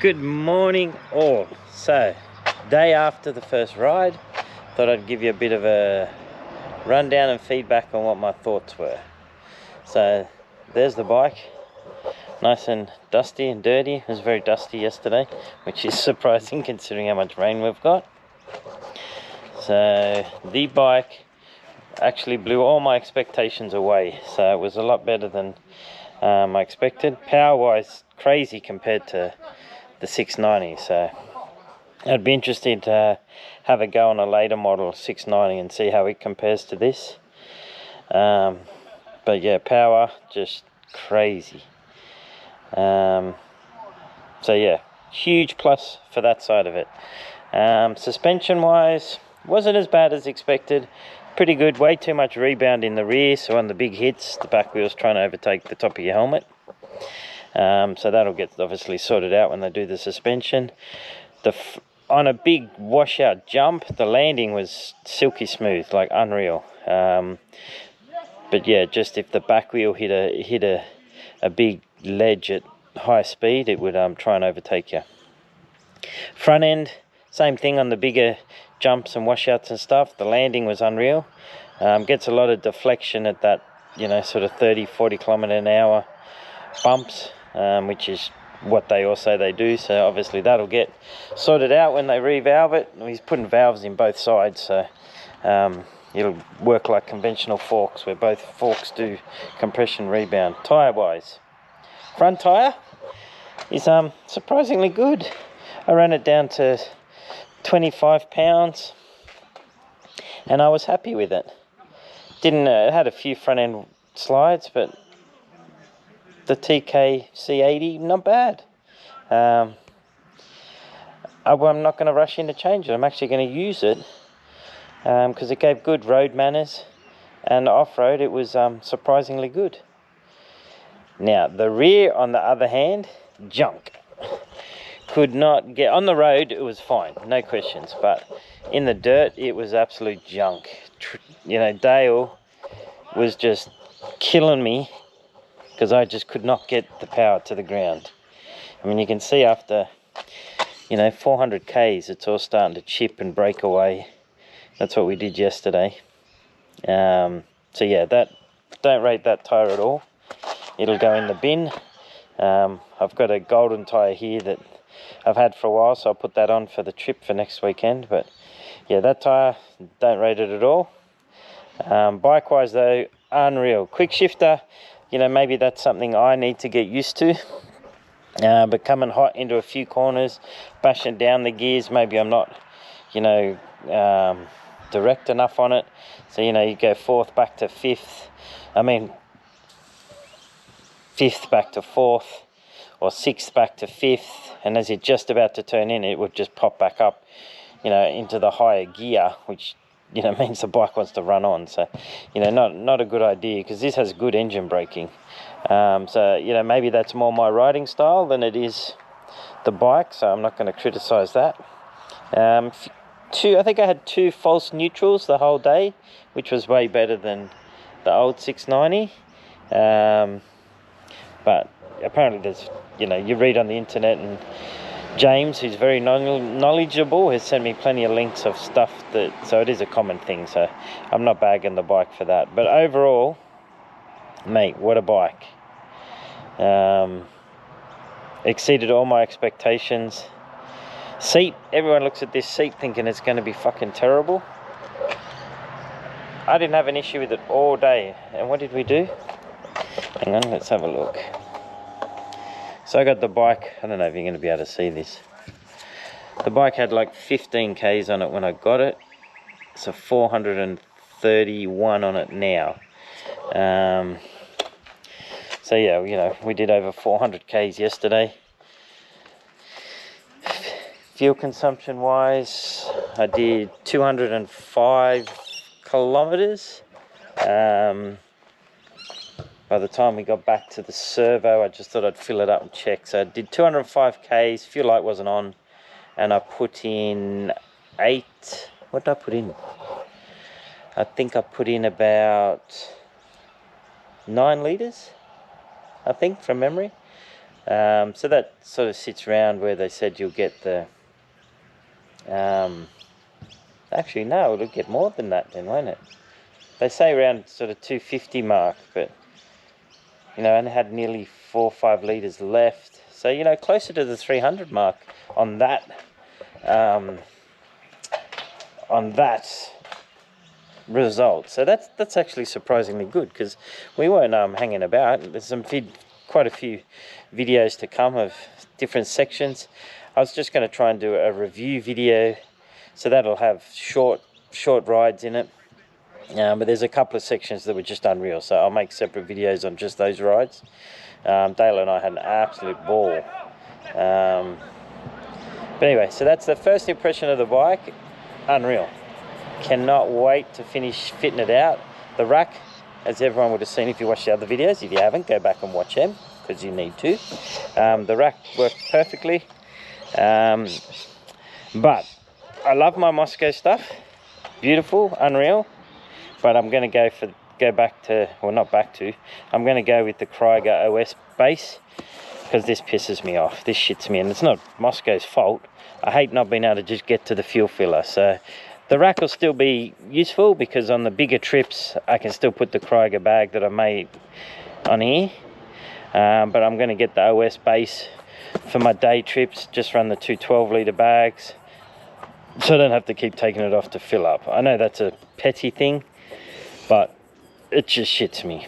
Good morning all. So, day after the first ride, thought I'd give you a bit of a rundown and feedback on what my thoughts were. So, there's the bike, nice and dusty and dirty. It was very dusty yesterday, which is surprising considering how much rain we've got. So, the bike actually blew all my expectations away. So, it was a lot better than I expected. Power-wise, crazy compared to the 690, so I'd be interested to have a go on a later model 690 and see how it compares to this. But yeah, power just crazy. So yeah, huge plus for that side of it. Suspension wise, wasn't as bad as expected. Pretty good, way too much rebound in the rear, so on the big hits the back wheel's trying to overtake the top of your helmet. So that'll get obviously sorted out when they do the suspension. On a big washout jump, the landing was silky smooth, like unreal. But yeah, just if the back wheel hit a big ledge at high speed, it would try and overtake you. Front end, same thing on the bigger jumps and washouts and stuff. The landing was unreal. Gets a lot of deflection at that, sort of 30-40 kilometer an hour bumps, which is what they all say they do. So obviously that'll get sorted out when they revalve it. He's putting valves in both sides, so it'll work like conventional forks, where both forks do compression rebound. Tire wise, front tire is surprisingly good. I ran it down to 25 pounds and I was happy with it. It had a few front end slides, but the TK C80, not bad. I'm not going to rush in to change it. I'm actually going to use it because it gave good road manners, and off-road it was surprisingly good. Now the rear, on the other hand, junk. Could not get on the road. It was fine, no questions, but in the dirt it was absolute junk. Dale was just killing me because I just could not get the power to the ground. I mean, you can see after 400 Ks it's all starting to chip and break away. That's what we did yesterday. So yeah, don't rate that tire at all. It'll go in the bin. I've got a golden tire here that I've had for a while, so I'll put that on for the trip for next weekend. But yeah, that tire, don't rate it at all. Bike wise though, unreal. Quick shifter, maybe that's something I need to get used to. But coming hot into a few corners, bashing down the gears, maybe I'm not direct enough on it. So you go fourth back to fifth, fifth back to fourth, or sixth back to fifth, and as you're just about to turn in, it would just pop back up into the higher gear, which means the bike wants to run on. So not a good idea, because this has good engine braking. So maybe that's more my riding style than it is the bike, so I'm not going to criticize that. I think I had 2 false neutrals the whole day, which was way better than the old 690. But apparently there's you read on the internet, and James, who's very knowledgeable, has sent me plenty of links of stuff so it is a common thing, so I'm not bagging the bike for that. But overall, mate, what a bike. Exceeded all my expectations. Seat, everyone looks at this seat thinking it's going to be fucking terrible. I didn't have an issue with it all day. And what did we do? Hang on, let's have a look. So I got the bike, I don't know if you're going to be able to see this. The bike had like 15 Ks on it when I got it. So 431 on it now. So yeah, we did over 400 Ks yesterday. Fuel consumption wise, I did 205 kilometers. By the time we got back to the servo, I just thought I'd fill it up and check. So I did 205 Ks, fuel light wasn't on, and I put in 8, what did I put in? I think I put in about 9 litres, I think, from memory. So that sort of sits around where they said you'll get the... actually, no, it'll get more than that then, won't it? They say around sort of 250 mark, but, you know, and had nearly 4 or 5 litres left. So, you know, closer to the 300 mark on that result. So that's actually surprisingly good, because we weren't hanging about. There's quite a few videos to come of different sections. I was just going to try and do a review video, so that'll have short rides in it. But there's a couple of sections that were just unreal, so I'll make separate videos on just those rides. Dale and I had an absolute ball. But anyway, so that's the first impression of the bike. Unreal. Cannot wait to finish fitting it out. The rack, as everyone would have seen if you watched the other videos. If you haven't, go back and watch them, because you need to. The rack worked perfectly. But I love my Moscow stuff. Beautiful, unreal. But I'm going to I'm going to go with the Krieger OS base, because this pisses me off. This shits me, and it's not Moscow's fault. I hate not being able to just get to the fuel filler. So the rack will still be useful, because on the bigger trips I can still put the Krieger bag that I made on here. But I'm going to get the OS base for my day trips. Just run the 2 12-litre bags, so I don't have to keep taking it off to fill up. I know that's a petty thing, but it just shits me.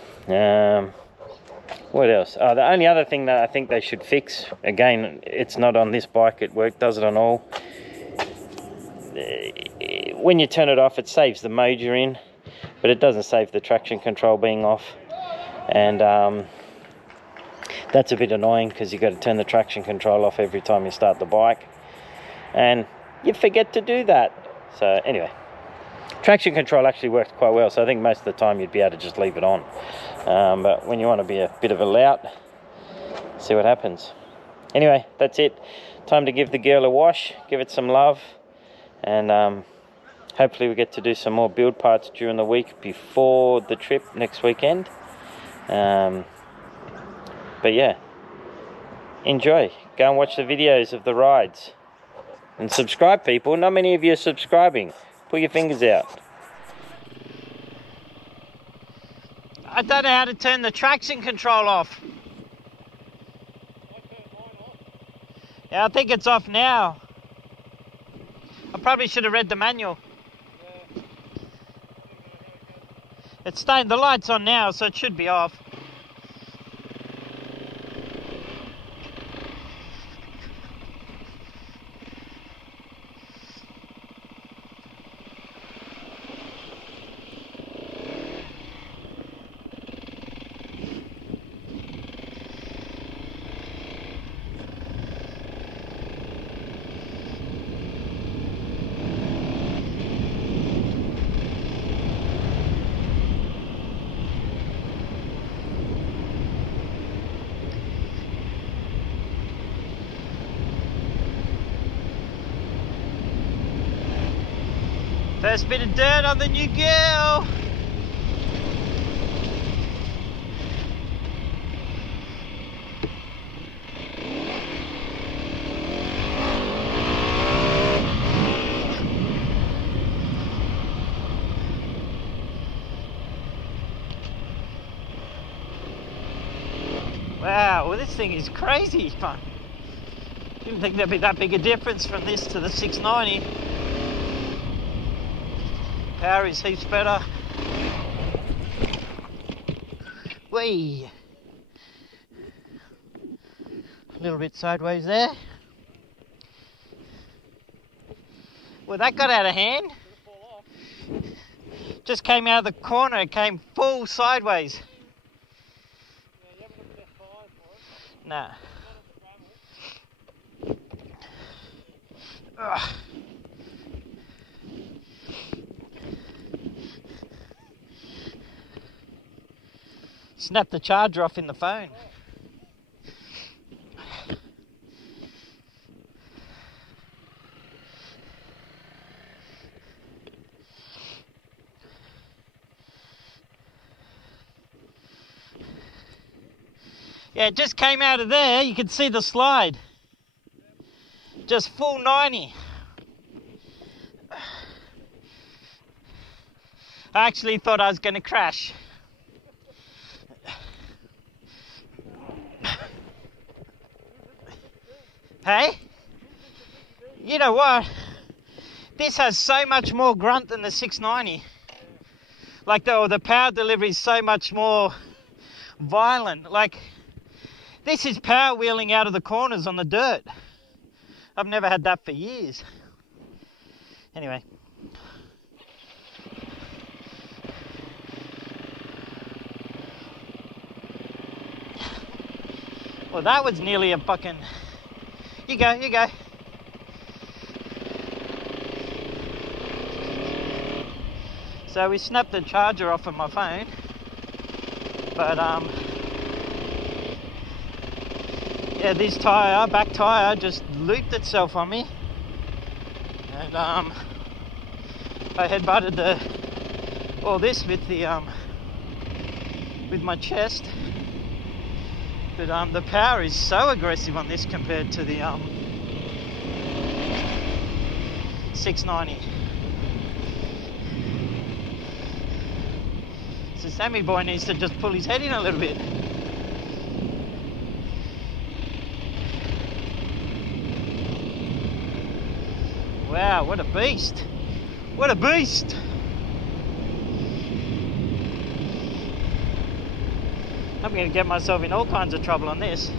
What else? The only other thing that I think they should fix, again, it's not on this bike, does it on all. When you turn it off, it saves the mode you're in, but it doesn't save the traction control being off. And that's a bit annoying, because you've got to turn the traction control off every time you start the bike, and you forget to do that. So anyway, traction control actually worked quite well, so I think most of the time you'd be able to just leave it on. But when you want to be a bit of a lout, see what happens. Anyway, that's it. Time to give the girl a wash, give it some love, and hopefully we get to do some more build parts during the week before the trip next weekend. But yeah, enjoy. Go and watch the videos of the rides. And subscribe, people. Not many of you are subscribing. Pull your fingers out. I don't know how to turn the traction control off. Yeah, I think it's off now. I probably should have read the manual. It's staying, the light's on now, so it should be off. First bit of dirt on the new girl. Wow, well, this thing is crazy fun. Didn't think there'd be that big a difference from this to the 690. Power is heaps better. Whee! A little bit sideways there. Well, that got out of hand. Just came out of the corner, it came full sideways. Nah. Ugh. Snap the charger off in the phone. Yeah, it just came out of there. You can see the slide. Just full 90. I actually thought I was going to crash. Hey? You know what? This has so much more grunt than the 690. Like the power delivery is so much more violent. Like, this is power wheeling out of the corners on the dirt. I've never had that for years. Anyway. Well, that was nearly a fucking... You go, you go. So we snapped the charger off of my phone. But, yeah, this tyre, back tyre, just looped itself on me. And, I headbutted all this with the, with my chest. But, the power is so aggressive on this compared to the, 690. So Sammy boy needs to just pull his head in a little bit. Wow, what a beast. What a beast. I'm going to get myself in all kinds of trouble on this.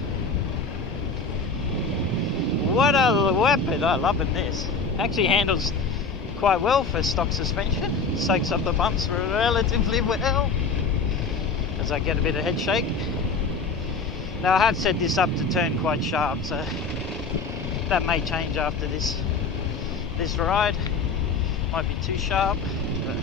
What a weapon. I'm loving this. Actually handles quite well for stock suspension. Soaks up the bumps relatively well. As I get a bit of head shake. Now I have set this up to turn quite sharp, so that may change after this ride. Might be too sharp, but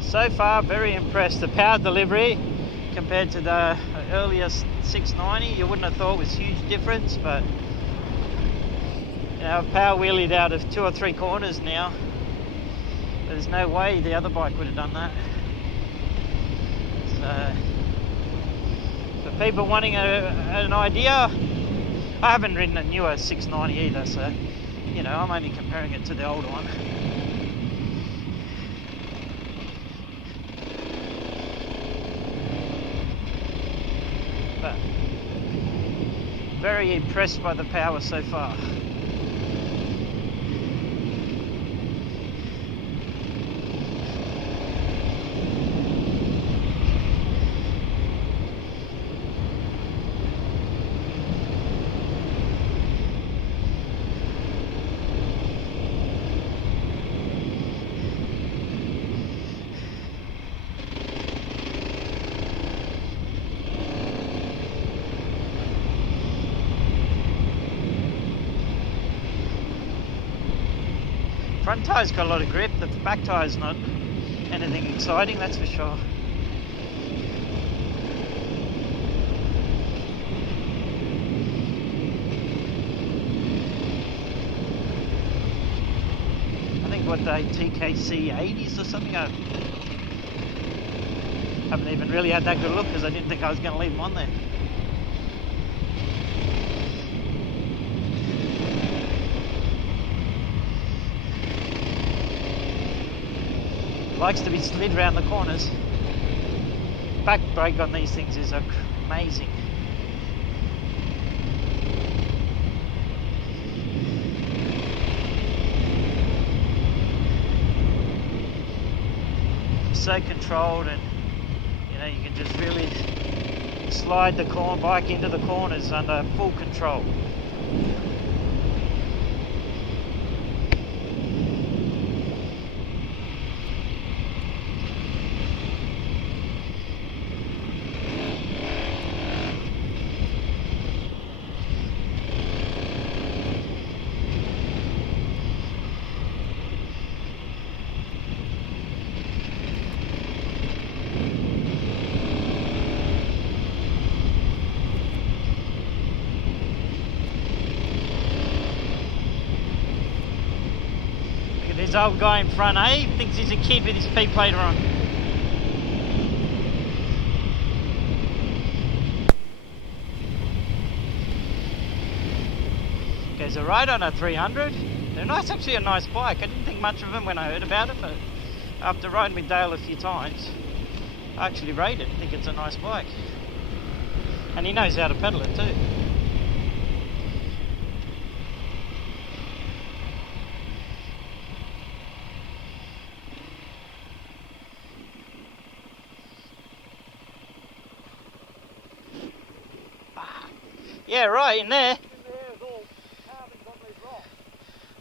so far very impressed. The power delivery compared to the earlier 690, you wouldn't have thought was huge difference, but you know, I've power wheelied out of 2 or 3 corners now. There's no way the other bike would have done that. So for people wanting an idea, I haven't ridden a newer 690 either, so you know, I'm only comparing it to the older one. But very impressed by the power so far. Front tyre's got a lot of grip, the back tyre's not anything exciting, that's for sure. I think what they TKC 80s or something. I haven't even really had that good look because I didn't think I was going to leave them on there. Likes to be slid around the corners. Back brake on these things is amazing. So controlled, and you know, you can just really slide the bike into the corners under full control. this old guy in front, eh? Thinks he's a kid with his P-plater on. Goes alright on a 300. They're nice, actually a nice bike. I didn't think much of them when I heard about it, but after riding with Dale a few times, I actually rate it. I think it's a nice bike. And he knows how to pedal it too. Yeah, right, in there.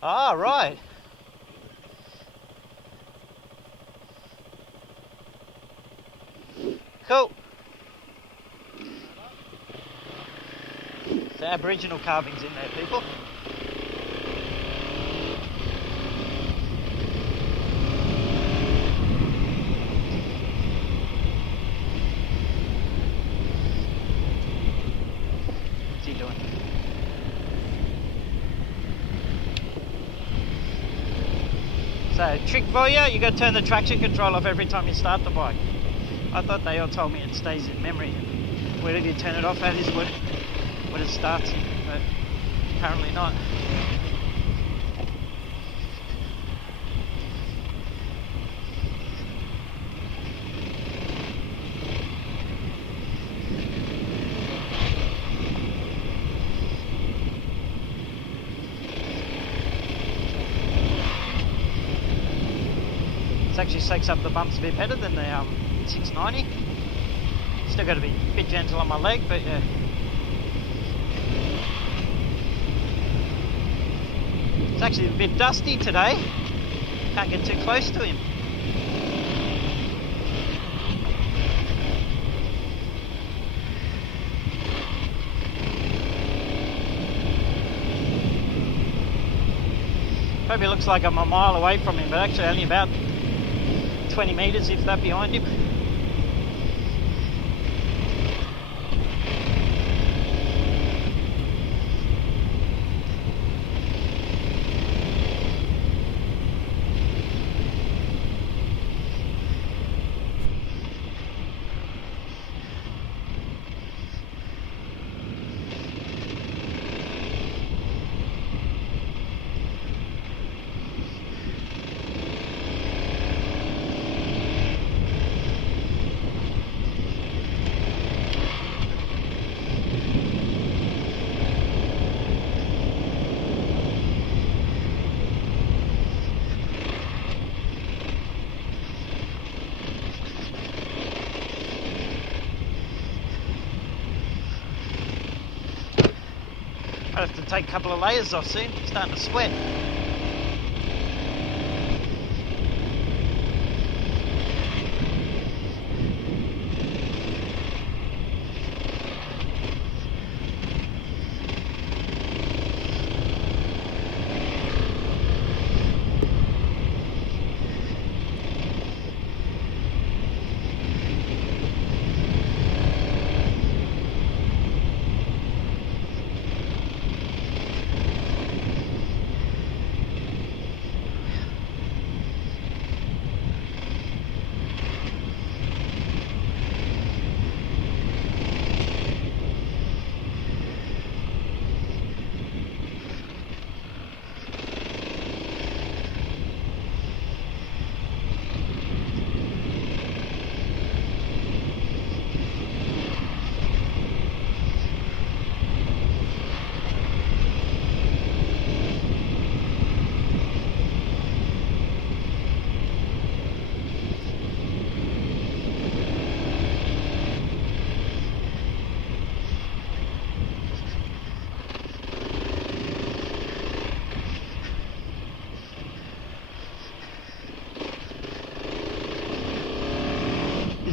Ah, right. Cool. So Aboriginal carvings in there, people. What's he doing? So, trick for you, you got to turn the traction control off every time you start the bike. I thought they all told me it stays in memory. Wherever you turn it off at is what it starts in, but apparently not. It actually soaks up the bumps a bit better than the 690. Still got to be a bit gentle on my leg, but yeah. It's actually a bit dusty today. Can't get too close to him. Probably looks like I'm a mile away from him, but actually only about 20 metres, if that, behind him. I have to take a couple of layers off soon. I'm starting to sweat.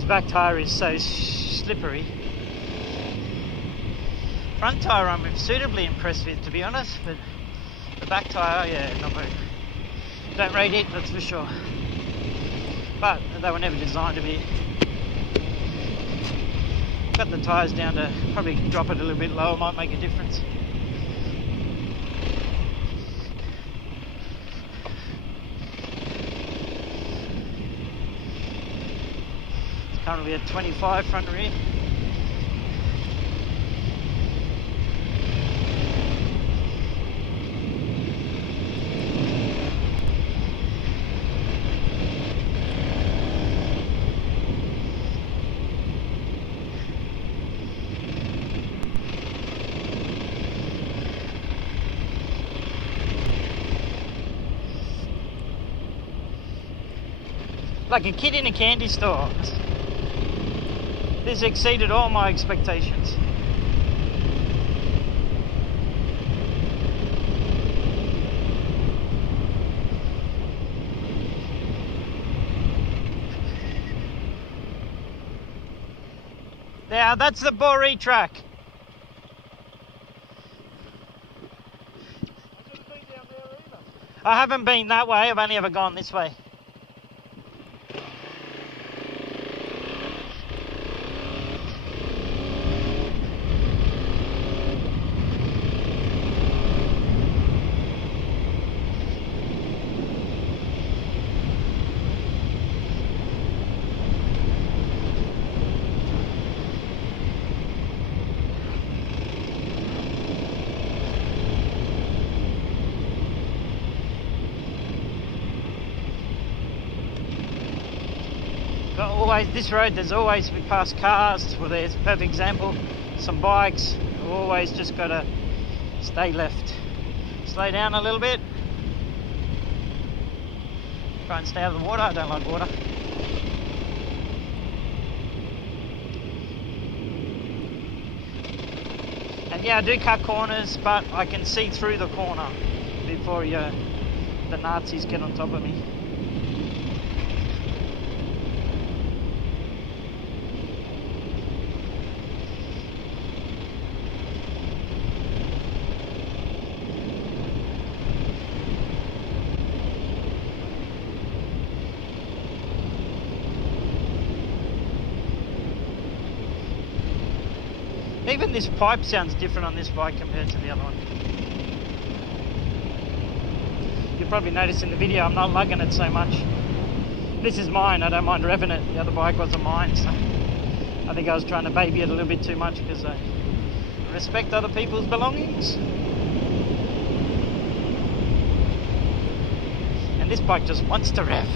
Back tyre is so slippery. Front tyre I'm suitably impressed with, to be honest, but the back tyre, yeah, not very. Don't rate it, that's for sure. But they were never designed to be. Got the tyres down to probably drop it a little bit lower, might make a difference. Currently at 25 front rear. Like a kid in a candy store. This exceeded all my expectations. Now that's the Boree track. I haven't been that way, I've only ever gone this way. Always, this road, there's always, we pass cars. Well, there's a perfect example, some bikes. We've always just got to stay left. Slow down a little bit. Try and stay out of the water. I don't like water. And yeah, I do cut corners, but I can see through the corner before the Nazis get on top of me. Even this pipe sounds different on this bike compared to the other one. You'll probably notice in the video I'm not lugging it so much. This is mine, I don't mind revving it. The other bike wasn't mine, so I think I was trying to baby it a little bit too much because I respect other people's belongings. And this bike just wants to rev.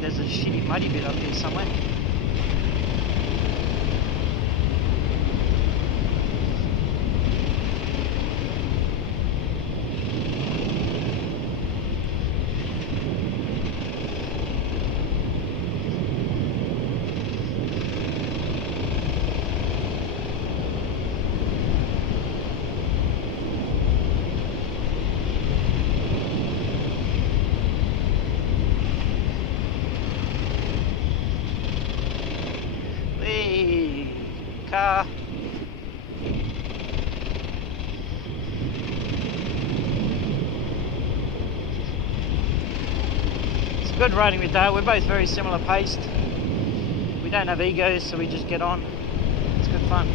There's a shitty muddy bit up here somewhere. Car. It's good riding with Dale. We're both very similar paced. We don't have egos, so we just get on. It's good fun.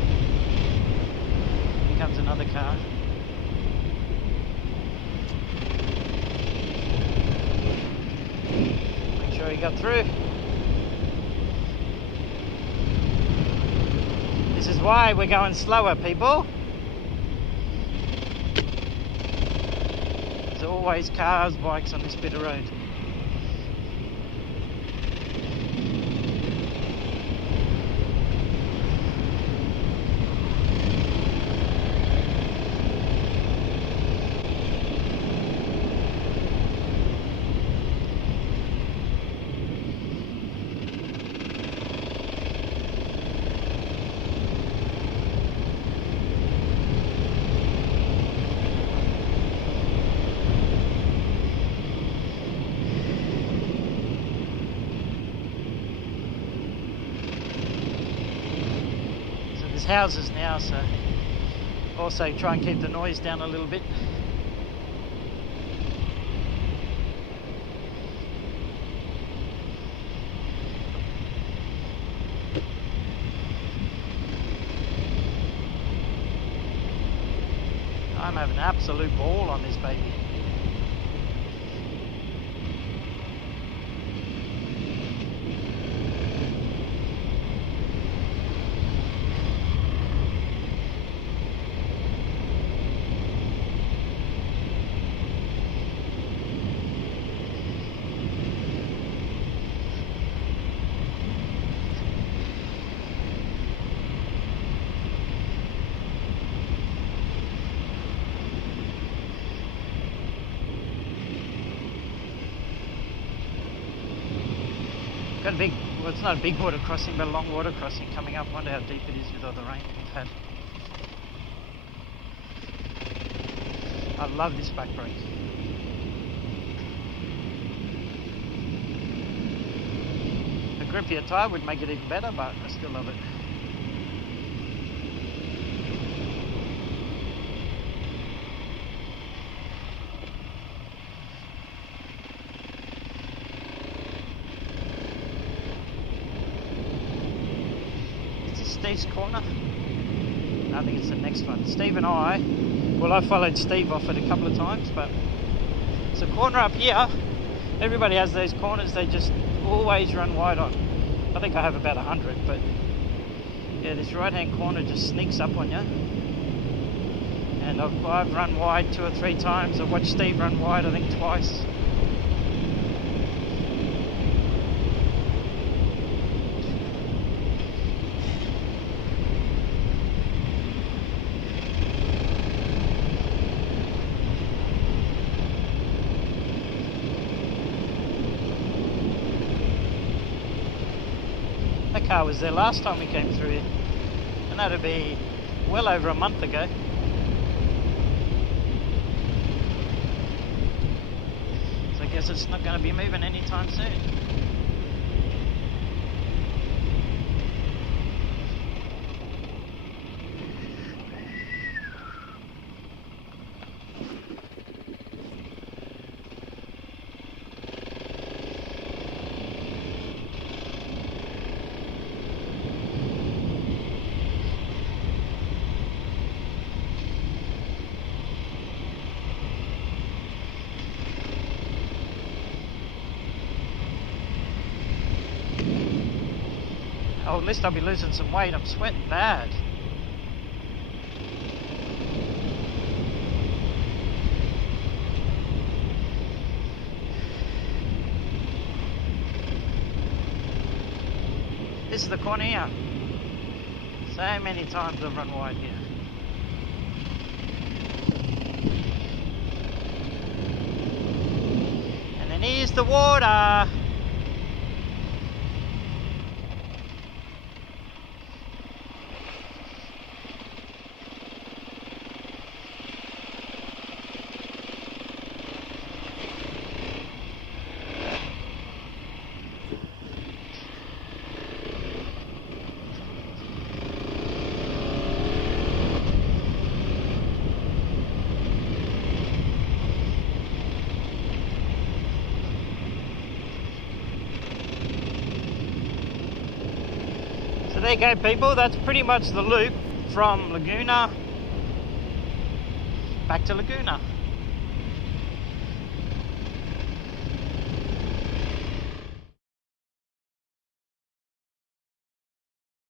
Here comes another car. Make sure he got through. This is why we're going slower, people. There's always cars, bikes on this bit of road. Houses now, so also try and keep the noise down a little bit. I'm having an absolute ball on this baby. Got a big, well, it's not a big water crossing, but a long water crossing coming up. Wonder how deep it is with all the rain we've had. I love this back brake. A grippier tyre would make it even better, but I still love it. Steve's corner. I think it's the next one. Steve and I, well, I followed Steve off it a couple of times, but it's a corner up here. Everybody has those corners they just always run wide on. I think I have about 100, but yeah, this right hand corner just sneaks up on you. And I've run wide 2 or 3 times. I've watched Steve run wide, I think twice. That car was there last time we came through here, and that'd be well over a month ago. So I guess it's not going to be moving anytime soon. Oh, at least I'll be losing some weight. I'm sweating bad. This is the corner here. So many times I've run wide here. And then here's the water. So there you go, people, that's pretty much the loop from Laguna back to Laguna.